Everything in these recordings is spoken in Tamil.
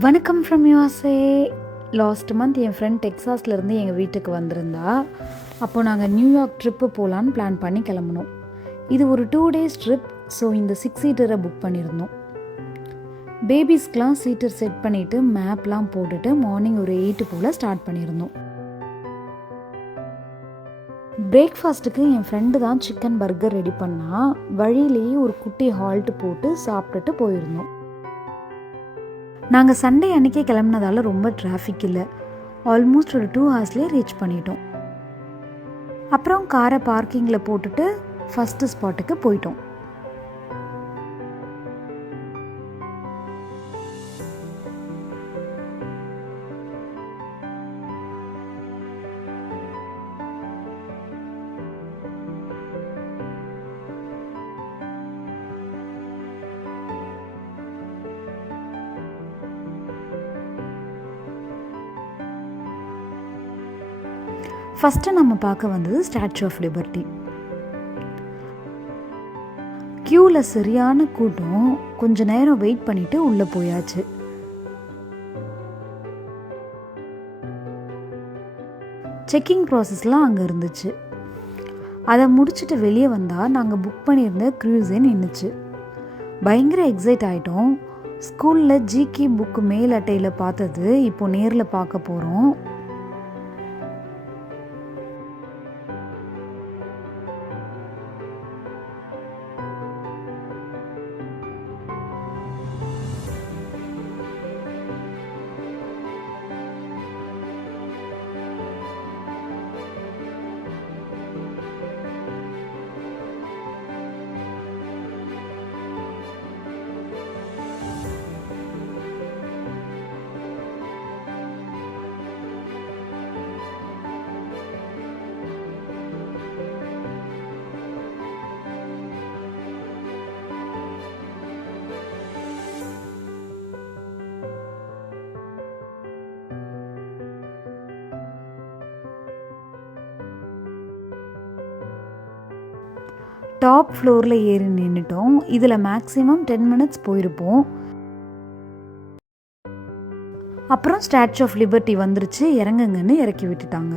வணக்கம் ஃப்ரம் யூஎஸ்ஏ. லாஸ்ட் மந்த் என் ஃப்ரெண்ட் டெக்ஸாஸ்லேருந்து எங்கள் வீட்டுக்கு வந்திருந்தா. அப்போது நாங்கள் நியூயார்க் ட்ரிப்பு போகலான்னு பிளான் பண்ணி கிளம்புனோம். இது ஒரு 2 days ட்ரிப். ஸோ இந்த 6 சீட்டரை புக் பண்ணியிருந்தோம். பேபிஸ்க்கெலாம் சீட்டர் செட் பண்ணிவிட்டு மேப்லாம் போட்டுட்டு மார்னிங் ஒரு 8 போல் ஸ்டார்ட் பண்ணியிருந்தோம். பிரேக்ஃபாஸ்ட்டுக்கு என் ஃப்ரெண்டு தான் சிக்கன் பர்கர் ரெடி பண்ணால் வழியிலேயே ஒரு குட்டி ஹால்ட்டு போட்டு சாப்பிட்டுட்டு போயிருந்தோம். நாங்கள் சண்டே அன்றைக்கே கிளம்புனதால ரொம்ப டிராஃபிக் இல்லை. ஆல்மோஸ்ட் ஒரு 2 hours ரீச் பண்ணிட்டோம். அப்புறம் காரை பார்க்கிங்கில் போட்டுட்டு ஃபஸ்ட்டு ஸ்பாட்டுக்கு போயிட்டோம். ஃபஸ்ட்டு நம்ம பார்க்க வந்தது ஸ்டாச்சு ஆஃப் லிபர்ட்டி. க்யூவில் சரியான கூட்டம். கொஞ்ச நேரம் வெயிட் பண்ணிவிட்டு உள்ளே போயாச்சு. செக்கிங் ப்ராசஸ்லாம் அங்கே இருந்துச்சு. அதை முடிச்சுட்டு வெளியே வந்தால் நாங்கள் புக் பண்ணியிருந்த க்ரூஸே நின்றுச்சு. பயங்கர எக்ஸைட் ஆகிட்டோம். ஸ்கூலில் ஜிகே புக்கு மேல் அட்டையில் பார்த்தது இப்போ நேரில் பார்க்க போகிறோம். டாப் ஃப்ளோரில் ஏறி நின்றுட்டோம். இதில் மேக்ஸிமம் 10 minutes போயிருப்போம். அப்புறம் ஸ்டாச்சு ஆஃப் லிபர்ட்டி வந்துருச்சு, இறங்குங்கன்னு இறக்கி விட்டுட்டாங்க.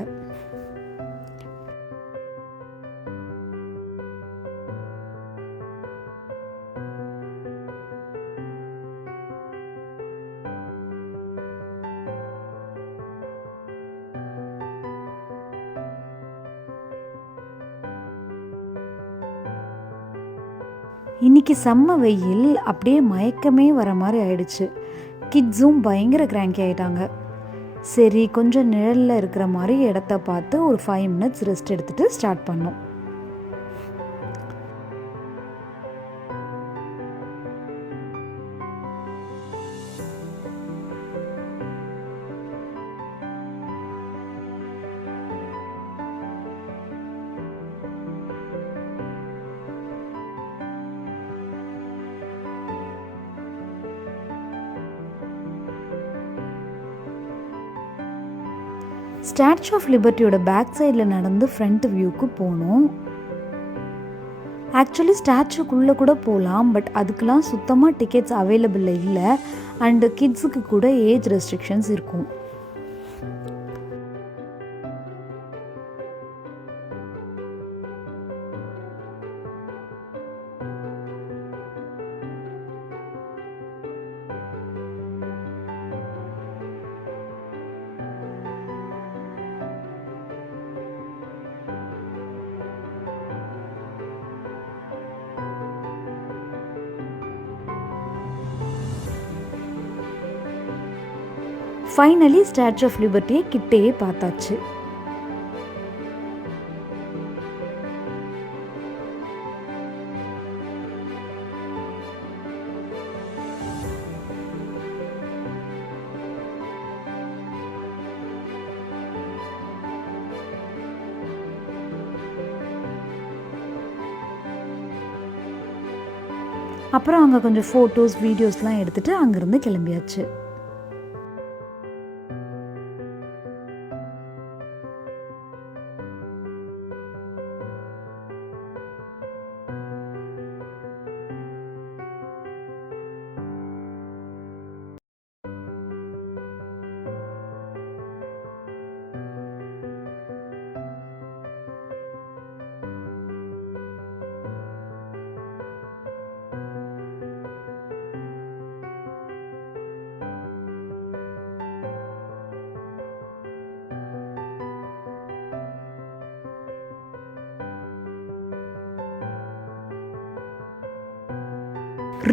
இன்றைக்கி செம்ம வெயில், அப்படியே மயக்கமே வர மாதிரி ஆயிடுச்சு. கிட்ஸும் பயங்கர கிராங்கி ஆகிட்டாங்க. சரி, கொஞ்சம் நிழலில் இருக்கிற மாதிரி இடத்த பார்த்து ஒரு 5 minutes ரெஸ்ட் எடுத்துகிட்டு ஸ்டார்ட் பண்ணோம். ஸ்டாச்சு ஆஃப் லிபர்ட்டியோட பேக் சைடில் நடந்து ஃப்ரண்ட் வியூக்கு போனோம். ஆக்சுவலி ஸ்டாச்சுக்குள்ளே கூட போகலாம், பட் அதுக்கெலாம் சுத்தமாக டிக்கெட்ஸ் அவைலபிள் இல்லை. அண்டு கிட்ஸுக்கு கூட ஏஜ் ரெஸ்ட்ரிக்ஷன்ஸ் இருக்கும். ஃபைனலி ஸ்டாச்சு ஆஃப் லிபர்ட்டியை கிட்டேயே பார்த்தாச்சு. அப்புறம் அங்கே கொஞ்சம் ஃபோட்டோஸ் வீடியோஸ்லாம் எடுத்துகிட்டு அங்கேருந்து கிளம்பியாச்சு.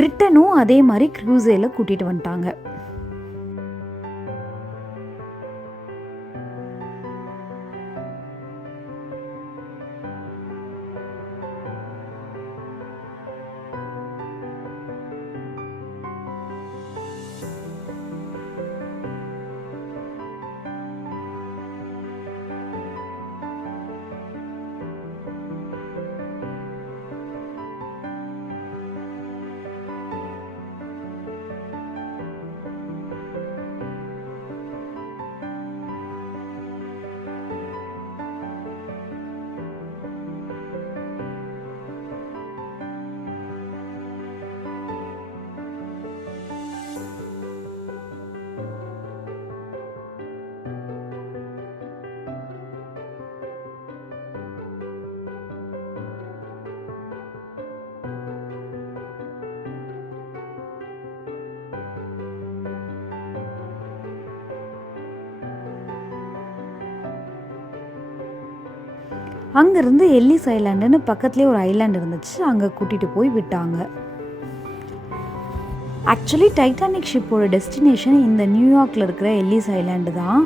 ரிட்டனும் அதே மாதிரி க்ரூஸேல கூட்டிகிட்டு வந்துட்டாங்க. அங்கேருந்து எல்லிஸ் ஐலாண்டுன்னு பக்கத்துலேயே ஒரு ஐலாண்ட் இருந்துச்சு, அங்கே கூட்டிகிட்டு போய் விட்டாங்க. ஆக்சுவலி டைட்டானிக் ஷிப்போட டெஸ்டினேஷன் இந்த நியூயார்க்கில் இருக்கிற எல்லிஸ் ஐலாண்டு தான்.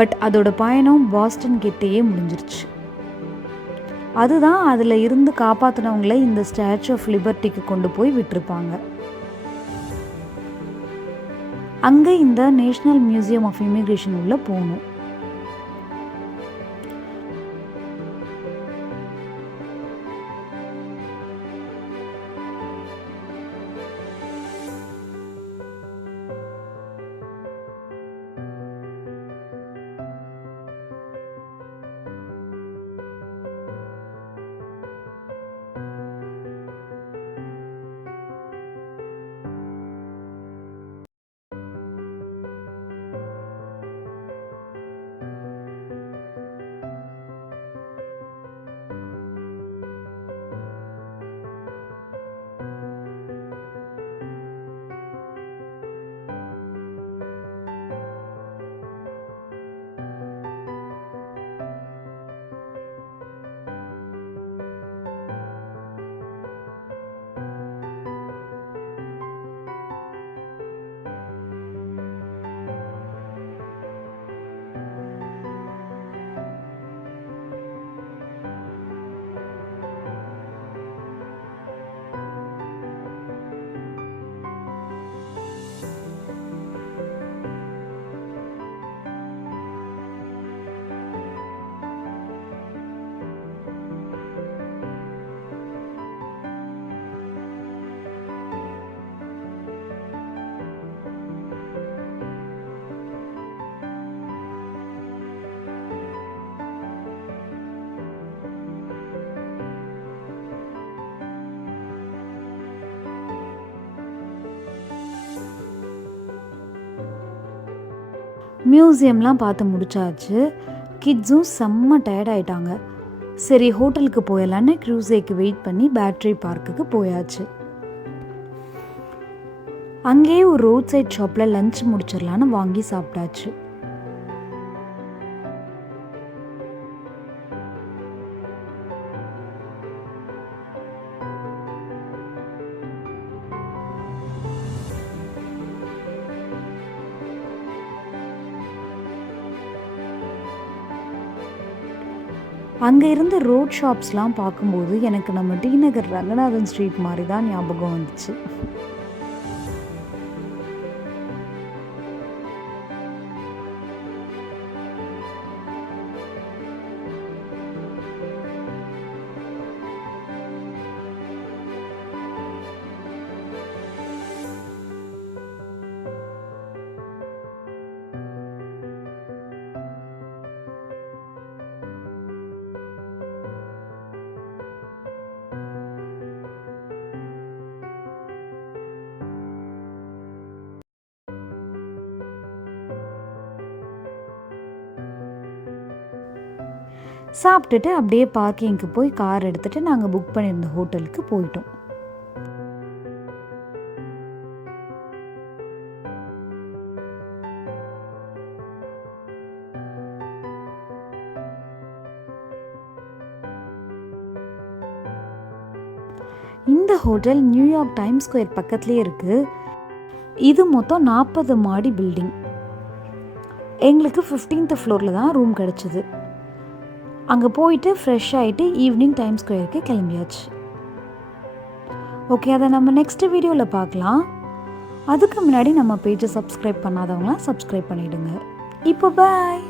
பட் அதோட பயணம் பாஸ்டன் கிட்டேயே முடிஞ்சிருச்சு. அதுதான் அதில் இருந்து காப்பாற்றினவங்கள இந்த ஸ்டாச்சு ஆஃப் லிபர்ட்டிக்கு கொண்டு போய் விட்டுருப்பாங்க. அங்கே இந்த நேஷ்னல் மியூசியம் ஆஃப் இமிக்ரேஷன் உள்ள போகணும். மியூசியம்லாம் பார்த்து முடிச்சாச்சு. கிட்ஸும் செம்ம டயர்ட் ஆகிட்டாங்க. சரி ஹோட்டலுக்கு போயிடலான்னு க்ரூஸேக்கு வெயிட் பண்ணி பேட்ரி பார்க்குக்கு போயாச்சு. அங்கேயே ஒரு ரோட் சைட் ஷாப்பில் லஞ்ச் முடிச்சிடலான்னு வாங்கி சாப்பிட்டாச்சு. அங்கே இருந்த ரோட் ஷாப்ஸ்லாம் பார்க்கும்போது எனக்கு நம்ம டி நகர் ரங்கநாதன் ஸ்ட்ரீட் மாதிரி தான் ஞாபகம் வந்துச்சு. சாப்பிட்டுட்டு அப்படியே பார்க்கிங்க்கு போய் கார் எடுத்துகிட்டு நாங்கள் புக் பண்ணியிருந்த ஹோட்டலுக்கு போயிட்டோம். இந்த ஹோட்டல் நியூயார்க் டைம்ஸ் ஸ்கொயர் பக்கத்துலேயே இருக்குது. இது மொத்தம் 40 மாடி பில்டிங். எங்களுக்கு 15th ஃப்ளோரில் தான் ரூம் கிடச்சிது. அங்கே போயிட்டு ஃப்ரெஷ் ஆகிட்டு ஈவினிங் டைம்ஸ் ஸ்கொயருக்கு கிளம்பியாச்சு. ஓகே, அதை நம்ம நெக்ஸ்ட் வீடியோவில் பார்க்கலாம். அதுக்கு முன்னாடி நம்ம பேஜை சப்ஸ்கிரைப் பண்ணாதவங்களாம் சப்ஸ்கிரைப் பண்ணிவிடுங்க. இப்போ பாய்.